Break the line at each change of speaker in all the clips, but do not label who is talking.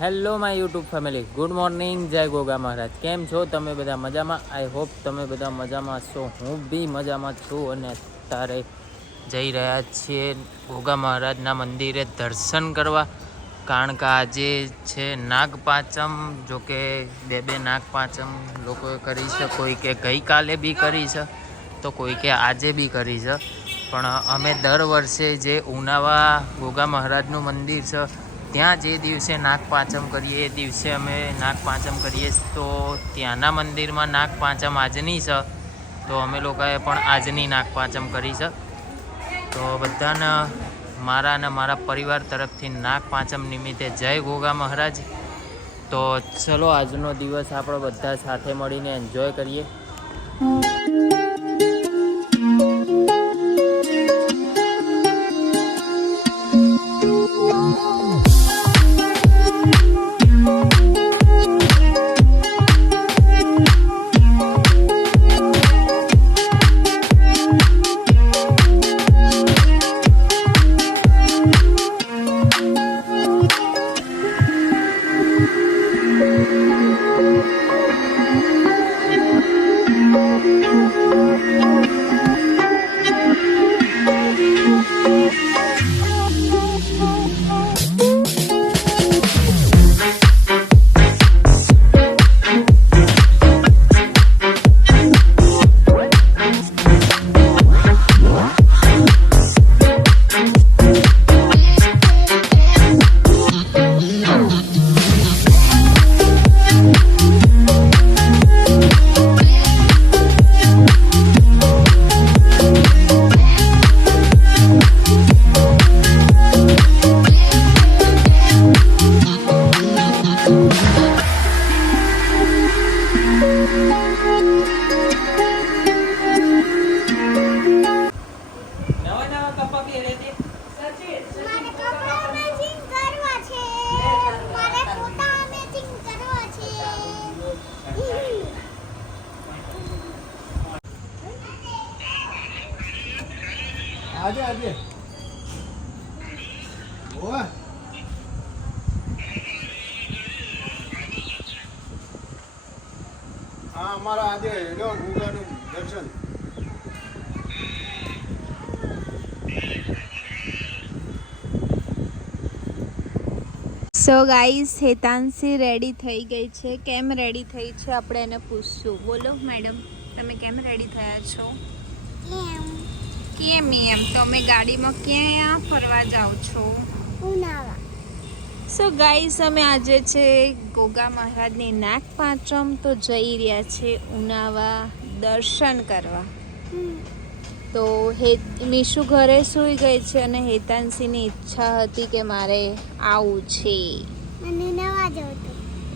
Hello my YouTube family good morning જય ગોગા મહારાજ કેમ છો તમે બધા મજામાં આઈ હોપ તમે બધા મજામાં છો હું બી મજામાં છું અને અત્યારે જઈ રહ્યા છીએ ગોગા મહારાજના મંદિરે દર્શન કરવા કારણ કે આજે છે નાગપાંચમ જો કે બે બે નાગપાંચમ લોકોએ કરી છે કોઈ કે ગઈકાલે બી કરી છે તો કોઈ કે આજે બી કરી છે પણ અમે દર વર્ષે જે ઉનાવા ગોગા મહારાજનું મંદિર છે ત્યાં જે દિવસે નાગપાંચમ કરીએ, એ દિવસે અમે નાગપાંચમ કરીએ. તો ત્યાંના મંદિરમાં નાગ પાંચમ આજની છે. તો અમે લોકોએ પણ આજની નાગપાંચમ કરી છે. તો બધાને મારા અને મારા પરિવાર તરફથી નાગ પાંચમ નિમિત્તે જય ગોગા મહારાજ. તો ચલો આજનો દિવસ આપણે બધા સાથે મળીને એન્જોય કરીએ.
આજે આજે. ઓવા હા અમારા આજે હેડો ગુગાનું દર્શન.
સો ગાઈસ હેતાંશી રેડી થઈ ગઈ છે. કેમ રેડી થઈ છે? આપણે એને પૂછશું. બોલો મેડમ તમે કેમ રેડી થયા છો?
કેમ
એમ તમે ગાડીમાં ક્યાં ફરવા જાઓ છો? સો ગાઈસ અમે આજે છે ગોગા મહારાજની નાગ પાંચમ. તો જઈ રહ્યા છે ઉનાવા દર્શન કરવા. તો હે મીશુ ઘરે સૂઈ ગઈ છે અને હેતાંશીની ઈચ્છા હતી કે મારે આવું છે.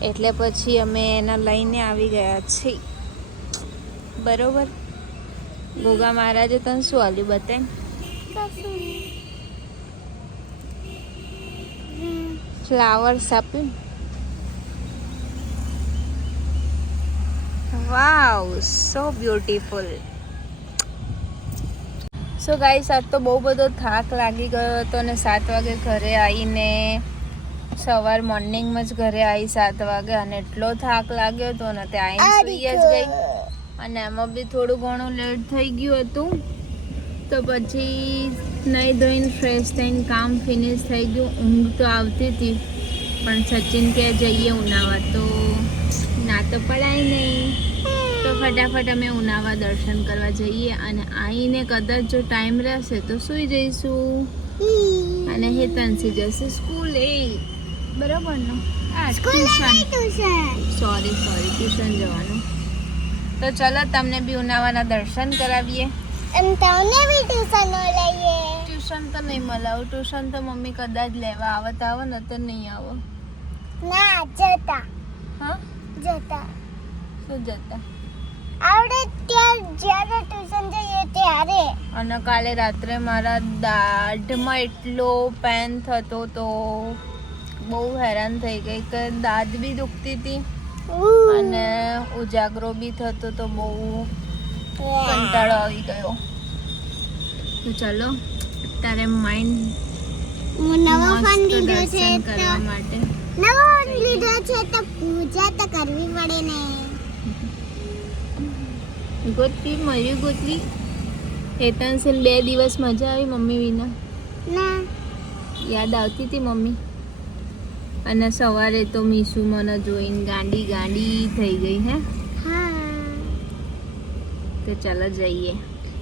એટલે પછી અમે એને લઈને આવી ગયા છીએ. બરોબર? ગોગા મહારાજે તને શું હાલ્યું
બતાવી
ફ્લાવર્સ આપ્યું. વાવ સો બ્યુટીફુલ સો ગાઈસ આજ તો બહુ બધો થાક લાગી ગયો હતો અને સાત વાગે ઘરે આવીને સવાર મોર્નિંગમાં જ ઘરે આવી સાત વાગે અને એટલો થાક લાગ્યો હતો ને તે આવીને સુઈ જ ગઈ. અને એમાં બી થોડું ઘણું લેટ થઈ ગયું હતું. તો પછી નહીં ધોઈને ફ્રેશ થઈને કામ ફિનિશ થઈ ગયું. ઊંઘ તો આવતી હતી. પણ સચિન કે જઈએ ઉનાવા તો ના તો પડાય નહીં તો ફટાફટ અમે ઉનાવા દર્શન કરવા જઈએ અને આવીને કદાચ જો ટાઈમ રહેશે તો સૂઈ જઈશું. અને હેતનસી જશે સ્કૂલે બરાબર ને? સોરી સોરી ટ્યુશન જવાનું. તો ચલો તમને બી ઉનાવાના દર્શન કરાવીએ.
એમ તમને બી ટ્યુશન લઈએ.
ટ્યુશન તો નહીં મલાવું ટ્યુશન તો મમ્મી કદાચ લેવા આવે તો આવે ને તો નહીં આવો.
ના જતા.
હા?
જતા.
શું જતા?
આવડે ત્યાં જ્યારે ટ્યુશન જઈએ ત્યારે.
અને કાલે રાત્રે મારા દાઢમાં એટલો પેન થતો તો બહુ હેરાન થઈ ગઈ કે દાઢ બી દુખતી હતી. અને ઉજાગરો બી થતો તો બહુ કંટાળો આવી ગયો. તો ચલો અત્યારે માઇન્ડ
નવો ફોન લીધો છે
કરવા માટે.
નવો લીધો છે તો પૂજા તો કરવી પડે ને.
ગોતવી મળી ગોતવી હેતાંશીને બે દિવસ મજા આવી મમ્મી વિના.
ના.
યાદ આવતી હતી મમ્મી? અને સવારે તો મીસુ મને જોઈને ગાંડી ગાંડી થઈ ગઈ હે.
હા.
તો ચાલો જઈએ.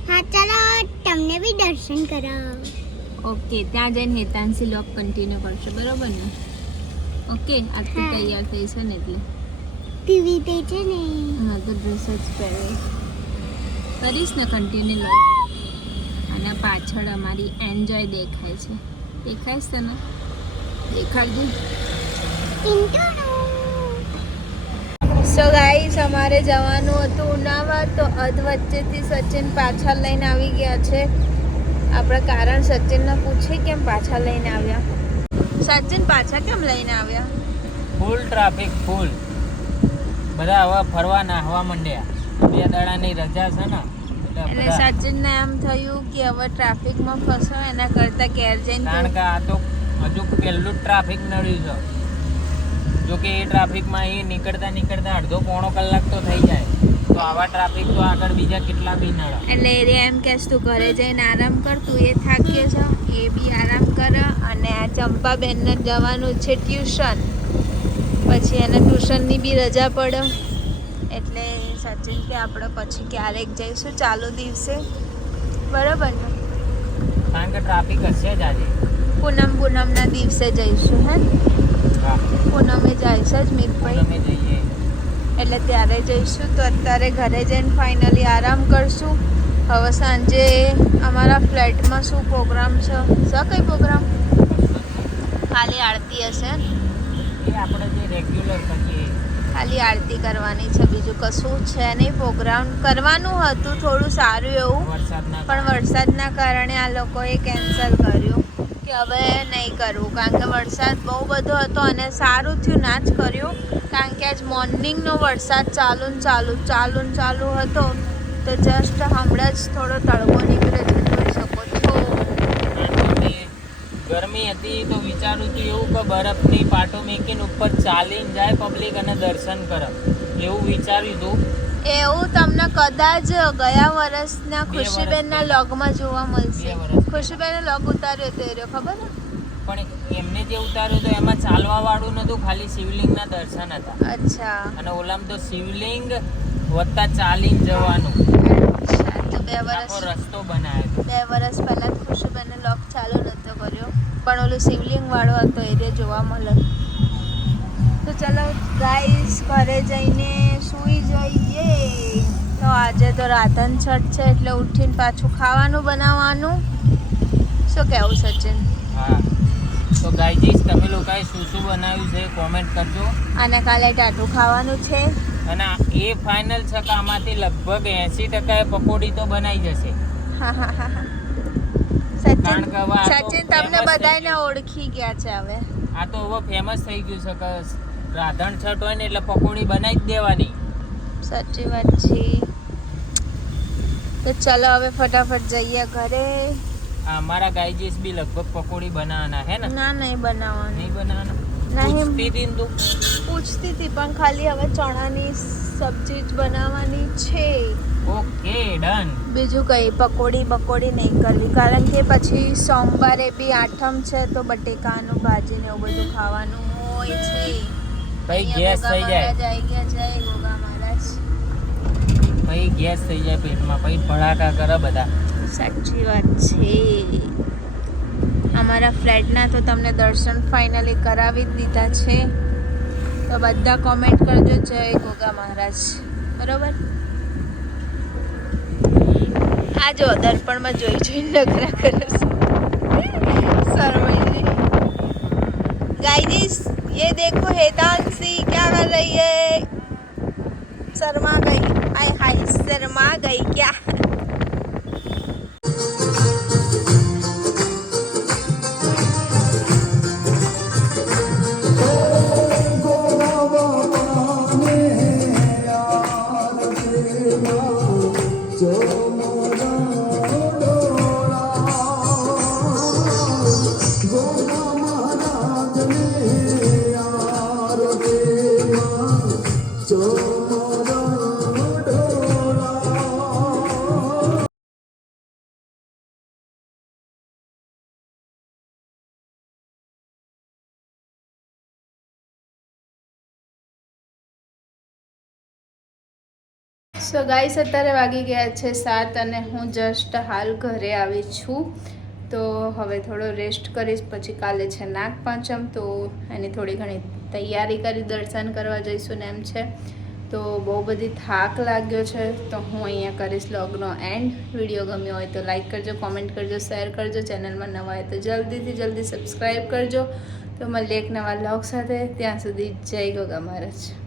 હા ચાલો તમને બી દર્શન કરાવો.
ઓકે ત્યાં જઈને હેતાંશી લોક કન્ટિન્યુ કરશે બરોબર ને? ઓકે
આટલી
તૈયાર થઈ છે ને એટલે?
ટીવી તે છે ને.
હા તો ડ્રેસ જ પહેરે. કરીશ ને કન્ટિન્યુ લોક? અને પાછળ અમારી એન્જોય દેખાય છે. દેખાય છે ને? દેખાડજો
પિન્ટુનું.
સો ગાઈસ અમારે જવાનું હતું ઉનાવા તો અધ વચ્ચેથી સચિન પાછા લઈને આવી ગયા છે. આપણે કારણ સચિનને પૂછીએ કેમ પાછા લઈને આવ્યા. સચિન પાછા કેમ લઈને આવ્યા?
ફૂલ ટ્રાફિક ફૂલ બધા હવે ફરવા નાહવા માંડ્યા. બે દાડાની રજા છે ને એટલે
સચિનને એમ થયું કે હવે ટ્રાફિકમાં ફસો એના કરતાં ઘેર જઈને
કારણ કે આ તો હજુ પહેલું ટ્રાફિક નડ્યું છે. જો કે એ ટ્રાફિકમાં એ નીકળતા નીકળતા અડધો પોણો કલાક તો થઈ જાય. તો આવા ટ્રાફિક તો આગળ બીજા કેટલા બી નડે.
એટલે એ એમ કહેશ તું ઘરે જઈને આરામ કર તું એ થાક્યો છો એ બી આરામ કર અને આ ચંપાબેનને જવાનું છે ટ્યુશન. પછી એને ટ્યુશનની બી રજા પડે. એટલે સચિન કે આપણે પછી ક્યારેક જઈશું ચાલુ દિવસે. બરાબર ને?
કારણ કે ટ્રાફિક હશે જ આજે.
પૂનમ પૂનમના દિવસે જઈશું હે? પૂનમે જઈશ જ
મીરભાઈ
એટલે ત્યારે જઈશું તો અત્યારે ઘરે જઈને ફાઇનલી આરામ કરશું. હવે સાંજે અમારા ફ્લેટમાં શું પ્રોગ્રામ છે? છે કઈ પ્રોગ્રામ ખાલી આરતી હશે?
આપણે જે રેગ્યુલર કરીએ.
ખાલી આરતી કરવાની છે બીજું કશું છે નહીં. પ્રોગ્રામ કરવાનું હતું થોડું સારું એવું. પણ વરસાદના કારણે આ લોકોએ કેન્સલ કર્યું. હવે નહીં કરવું કારણ કે વરસાદ બહુ બધો હતો અને સારું થયું ના જ કર્યું. કારણ કે આજ મોર્નિંગનો વરસાદ ચાલુ ને ચાલુ ચાલુ ચાલુ હતો. તો જસ્ટ હમણાં જ થોડો તડકો નીકળે છે, જોઈ શકો છો.
ગરમી હતી તો વિચારું હતું એવું કે બરફની પાટો મેકીને ઉપર ચાલીને જાય પબ્લિક અને દર્શન કરે એવું વિચાર્યું હતું
એવું તમને કદાચ ગયા વર્ષના ખુશીબેનના લોગમાં જોવા મળશે. ખુશીબેને લોગ ઉતાર્યો હતો એ ખબર ને?
પણ એમને જે ઉતાર્યું તો એમાં ચાલવા વાળું નતું ખાલી શિવલિંગના દર્શન હતા.
અચ્છા.
અને ઓલામ તો શિવલિંગ વત્તા ચાલીને જવાનું.
બે વર્ષ
રસ્તો બનાવ્યો.
બે વર્ષ પહેલા ખુશીબેને લોક ચાલુ નતો કર્યો. પણ ઓલું શિવલિંગ વાળો હતો એ જોવા મળે. તો ચલો ગાઈસ ઘરે જઈને સૂઈ જઈએ. તો આજે તો રાધન છઠ છે એટલે ઉઠીને પાછું ખાવાનું બનાવવાનું. શું કહેવું સચિન?
હા. તો ગાયજીસ તમે લોકોએ શું શું બનાવ્યું છે કોમેન્ટ કરજો.
અને કાલે ટાટું ખાવાનું છે.
અને એ ફાઇનલ છે કે આમાંથી લગભગ એંસી ટકા પકોડી તો બનાવી જશે.
હા હા હા હા. સચિન તમને બધાને ઓળખી ગયા છે હવે.
આ તો હવે ફેમસ થઈ ગયું છે રાધણ છઠ હોય ને એટલે પકોડી બનાવી જ દેવાની.
સાચી વાત છે. તો ચાલો હવે ફટાફટ જઈએ ઘરે.
આ અમારા ગાયજીસ બી લગભગ પકોડી બનાવવાના હે ને?
ના નહીં બનાવવાના.
નહીં બનાવવાના?
નહીં.
પૂછતી તું
પૂછતી હતી પણ ખાલી હવે ચણાની સબ્જી જ બનાવવાની છે.
Okay done.
બીજું કઈ પકોડી બકોડી નહીં કરવી કારણ કે પછી સોમવારે બી આઠમ છે તો બટેકાનું ભાજી ને એવું બધું ખાવાનું હોય છે.
પછી ગેસ થઈ જાય. પછી ગેસ થઈ જાય પેટમાં. પછી ભડાકા કરે બધા.
સાચી વાત છે. અમારા ફ્લેટના તો તમને દર્શન ફાઇનલી કરાવી જ દીધા છે. તો બધા કોમેન્ટ કરજો જય ગોગા મહારાજ બરોબર? આ જો દર્પણમાં જોઈ જોઈ નખરા કરે છે. गाइजिस ये देखो हेतान सी क्या कर रही है? शर्मा गई। आय हाय, शर्मा गई क्या? Oh સો ગાઈસ અત્યારે વાગી ગયા છે સાત અને હું જસ્ટ હાલ ઘરે આવી છું. તો હવે થોડો રેસ્ટ કરીશ, પછી કાલે છે નાગપાંચમ, તો એની થોડી ઘણી તૈયારી કરી, દર્શન કરવા જઈશું ને એમ છે. તો બહુ બધી થાક લાગ્યો છે, તો હું અહીંયા કરીશ લોગનો એન્ડ વીડિયો ગમ્યો હોય તો લાઈક કરજો કોમેન્ટ કરજો શેર કરજો. ચેનલમાં નવા હોય તો જલ્દીથી જલ્દી સબસ્ક્રાઈબ કરજો. તો મળીએ એક નવા લોગ સાથે. ત્યાં સુધી જય ગોગા મહારાજ.